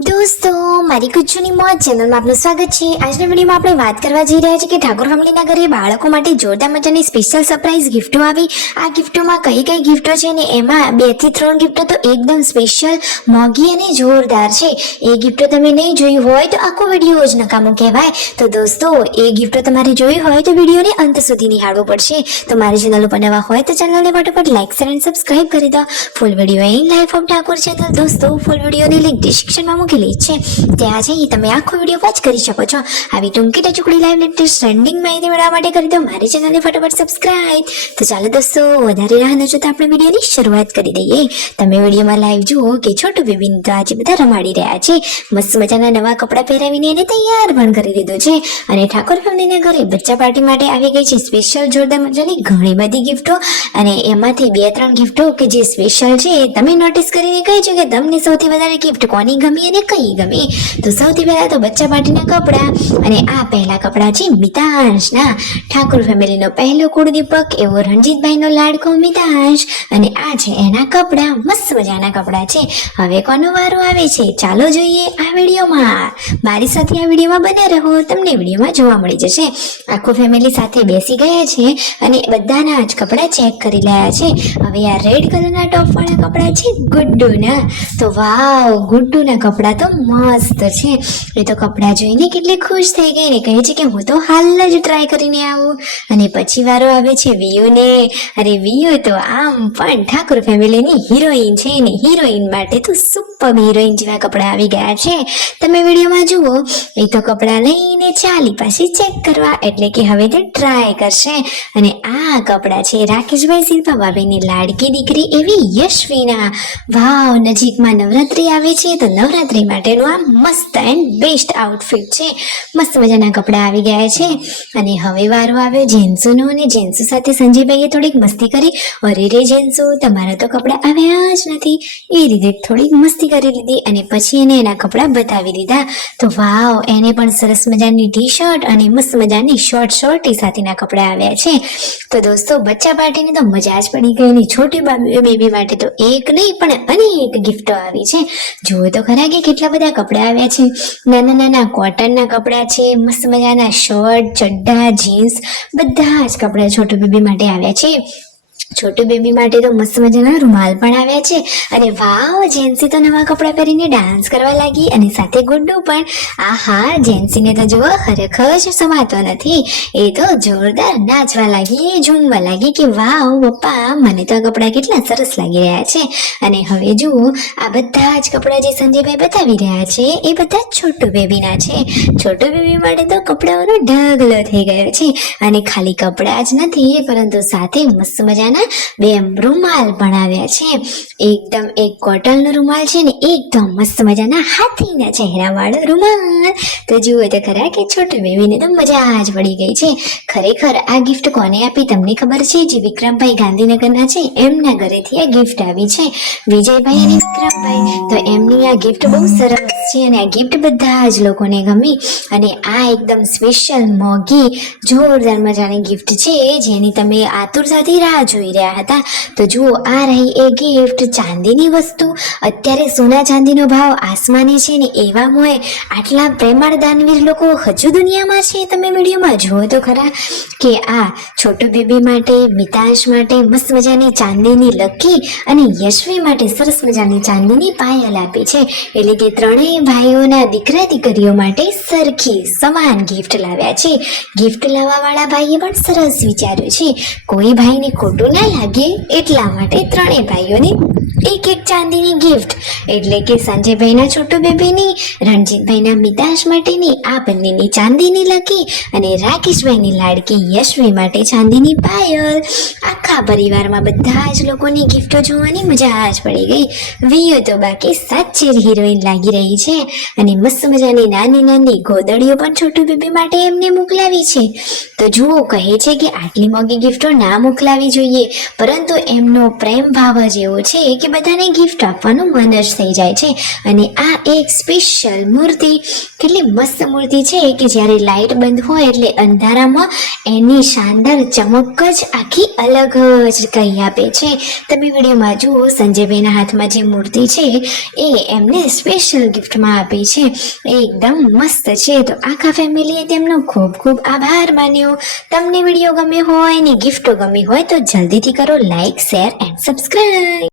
दोस्तों मारी कुछुनी मौज चैनल में आपનું સ્વાગત છે। આજના વિડીયોમાં આપણે વાત કરવા જઈ રહ્યા છીએ કે ઠાકોર ફેમિલીના ઘરે બાળકો માટે જોરદાર મજાની સ્પેશિયલ સરપ્રાઈઝ ગિફ્ટો આવી। આ ગિફ્ટોમાં કઈ ગિફ્ટો છે ને એમાં 2 થી 3 ગિફ્ટો તો એકદમ સ્પેશિયલ મોંઘી અને જોરદાર છે। એ ગિફ્ટો તમે નહીં જોઈ હોય તો આખો વિડીયો જ નકામો કહેવાય। તો દોસ્તો એ ગિફ્ટો તમારે જોઈ હોય તો વિડીયોને અંત સુધી નિહાળવો પડશે। તો મારી ચેનલ ઉપર નવા હોય તો ચેનલને ફટાફટ લાઈક શેર અને સબસ્ક્રાઇબ કરી દો। Full video in life of Thakor channel દોસ્તો ફૂલ વિડીયોની લિંક ડિસ્ક્રિપ્શનમાં મૂકેલી છે, ત્યાં જઈ તમે આખો વિડીયો વોચ કરી શકો છો। આવી ટૂંકી ટચુકડી લાઈવ લેટેસ્ટ ટ્રેન્ડિંગ માહિતી મેળવવા માટે કરી દો મારી ચેનલને ફટાફટ સબસ્ક્રાઇબ। તો ચાલો દોસ્તો વધારે રાહ ન જોતા આપણે વિડીયોની શરૂઆત કરી દઈએ। તમે વિડીયોમાં લાઈવ જુઓ કે છોટુ બેબીને તો આજે બધા રમાડી રહ્યા છે। મસ્ત મજાના નવા કપડાં પહેરાવીને એને તૈયાર પણ કરી દીધો છે અને ઠાકોર ફેમિલીના ઘરે બચ્ચા પાર્ટી માટે આવી ગઈ છે સ્પેશિયલ જોરદાર મજાની ઘણી બધી ગિફ્ટો। અને એમાંથી 2-3 ગિફ્ટો કે જે સ્પેશિયલ છે તમે નોટિસ કરીને કહેજો કે તમને સૌથી વધારે ગિફ્ટ કોની ગમી અને કઈ ગમી। તો સૌથી પહેલા તો બચ્ચા પાર્ટીના કપડા, અને આ પહેલા કપડા છે મિતાંશના। ઠાકોર ફેમિલીનો પહેલો કુળદીપક એવો રણજીતભાઈનો લાડકો મિતાંશ, અને આ છે એના કપડા। મસ્ત મજાના કપડા છે। હવે કોનો વારો આવે છે ચાલો જોઈએ આ વિડીયોમાં। મારી સાથે આ વિડીયોમાં બને રહો, તમને વિડીયોમાં જોવા મળી જશે। આખો ફેમિલી સાથે બેસી ગયા છે અને બધાના જ કપડા ચેક કરી રહ્યા છે। હવે આ રેડ કલરના ટોપ વાળા કપડા છે ગુડ્ડુના। તો વાવ, ગુડ્ડુના કપડા તો મસ્ત છે। એ તો કપડા જોઈને કેટલી ખુશ થઈ ગઈ ને કહે છે કે હું તો હાલ જ ટ્રાય કરીને આવું। અને પછી વારો આવે છે વિયુને। અરે વિયુ તો આમ પણ ઠાકોર ફેમિલીની હિરોઈન છે ને હિરોઈન માટે તો સુપર હિરોઈન જેવા કપડા આવી ગયા છે। તમે વિડીયોમાં જુઓ એ તો કપડા લઈને ચાલી પાછી ચેક કરવા, એટલે કે હવે તે ટ્રાય કરશે। અને આ કપડા છે રાકેશભાઈ શિલ્પા ભાભીની લાડકી દીકરી એવી યશવીના। વાવ, નજીકમાં નવરાત્રી આવે છે તો નવરાત્રી માટેનું આ મસ્ત એન્ડ બેસ્ટ આઉટફિટ છે। મસ્ત મજાના કપડા આવી ગયા છે। અને હવે વારો આવ્યો જેન્સુનો, અને જેન્સુ સાથે સંજયભાઈએ થોડીક મસ્તી કરી। અરે રે જેન્સુ, તમારા તો કપડા આવ્યા જ નથી, એ રીતે થોડીક મસ્તી કરી લીધી અને પછી એને એના કપડા બતાવી દીધા। તો વાવ, એને પણ સરસ મજાની ટી શર્ટ અને મસ્ત મજાની શોર્ટ સાથેના કપડા આવ્યા છે। તો દોસ્તો બચ્ચા પાર્ટીની તો મજા જ પડી ગઈ। ની છોટી બેબી માટે તો એક નહીં પણ અનેક ગિફ્ટો આવી છે। જુઓ તો ખરા કે કેટલા બધા કપડા આવ્યા છે। નાના નાના કોટનના કપડા છે, મસ્ત મજાના શર્ટ, ચડ્ડા, જીન્સ બધા જ કપડા છોટુ બેબી માટે આવ્યા છે। છોટુ બેબી માટે તો મસ્ત મજાના રૂમાલ પણ આવ્યા છે। અને વાવ, જેન્સી તો નવા કપડા પહેરીને ડાન્સ કરવા લાગી અને સાથે ગુડ્ડુ પણ। આહા, જેન્સીને તો જુઓ ખરેખર જ સમાતો નથી, એ તો જોરદાર નાચવા લાગી, ઝૂમવા લાગી કે વાવ પપ્પા, મને તો આ કપડા કેટલા સરસ લાગી રહ્યા છે। અને હવે જુઓ આ બધા જ કપડા જે સંજયભાઈ બતાવી રહ્યા છે એ બધા છોટુ બેબીના છે। છોટુ બેબી માટે તો કપડાઓનો ઢગલો થઈ ગયો છે। અને ખાલી કપડા જ નથી પરંતુ સાથે મસ્ત મજાના 2 રૂમાલ પણ આવ્યા છે। એકદમ એક કોટનનો રૂમાલ છે ને એકદમ મસ્ત મજાના હાથીના ચહેરા વાળો રૂમાલ। તો જુઓ તો ખરા કે છોટુ બેબીને તો મજા જ પડી ગઈ છે। ખરેખર આ ગિફ્ટ કોને આપી તમને ખબર છે? જે વિક્રમભાઈ ગાંધીનગરના છે એમના ઘરેથી આ ગિફ્ટ આવી છે, વિજયભાઈ અને વિક્રમભાઈ। તો એમની આ ગિફ્ટ બહુ સરસ છે અને આ ગિફ્ટ બધા જ લોકોને ગમી। અને આ એકદમ સ્પેશિયલ મોંઘી જોરદાર મજાની ગિફ્ટ છે જેની તમે આતુરતાથી રાહ જોઈ રહ્યા હતા। તો જુઓ આ રહી એ ગિફ્ટ, ચાંદીની વસ્તુ। અત્યારે સોના ચાંદીનો ભાવ આસમાની છે ને એવામાં આટલા પ્રેમાળ દાનવીર લોકો હજુ દુનિયામાં છે। તમે વિડીયોમાં જુઓ તો ખરા કે આ છોટુ બેબી માટે, મિતાંશ માટે મસ્ત મજાની ચાંદીની લકી અને યશવી માટે સરસ મજાની ચાંદીની પાયલ આપી છે। એટલે કે ત્રણેય ભાઈઓના દીકરા દીકરીઓ માટે સરખી સમાન ગિફ્ટ લાવ્યા છે। ગિફ્ટ લાવવા વાળા ભાઈએ પણ સરસ વિચાર્યું છે, કોઈ ભાઈને ખોટું ના લાગે એટલા માટે ત્રણેય ભાઈઓને એક ચાંદીની ગિફ્ટ, એટલે કે સંજયભાઈના છોટુ બેબીની, રણજીતભાઈના મિતાંશ માટેની આ બંનેની ચાંદીની લકી, અને રાકેશભાઈની લાડકી યશવી માટે ચાંદીની પાયલ। આખા પરિવારમાં બધા જ લોકોની ગિફ્ટો જોવાની મજા જ પડી ગઈ। વિયો તો બાકી સાચે જ હિરોઈન લાગી રહી છે। અને મસ્ત મજાની નાની નાની ગોદડીઓ પણ છોટુ બેબી માટે એમને મોકલાવી છે। તો જુઓ કહે છે કે આટલી મોંઘી ગિફ્ટો ના મોકલાવી જોઈએ, પરંતુ એમનો પ્રેમ ભાવ જ એવો છે કે બધાને ગિફ્ટ આપવાનું મન જ થઈ જાય છે. અને આ એક સ્પેશિયલ મૂર્તિ કેટલી મસ્ત મૂર્તિ છે કે જ્યારે લાઇટ બંધ હોય એટલે અંધારામાં એની શાનદાર ચમક જ આખી અલગ જ કહી આપે છે. તમે વિડીયોમાં જુઓ, સંજયભાઈના હાથમાં જે મૂર્તિ છે એ એમને સ્પેશિયલ ગિફ્ટમાં આપી છે. એ એકદમ મસ્ત છે. તો આખા ફેમિલીએ તેમનો ખૂબ ખૂબ આભાર માન્યો. તમને વિડીયો ગમ્યો હોય ને ગિફ્ટો ગમી હોય તો જલ્દીથી કરો લાઈક, શેર એન્ડ સબસ્ક્રાઈબ.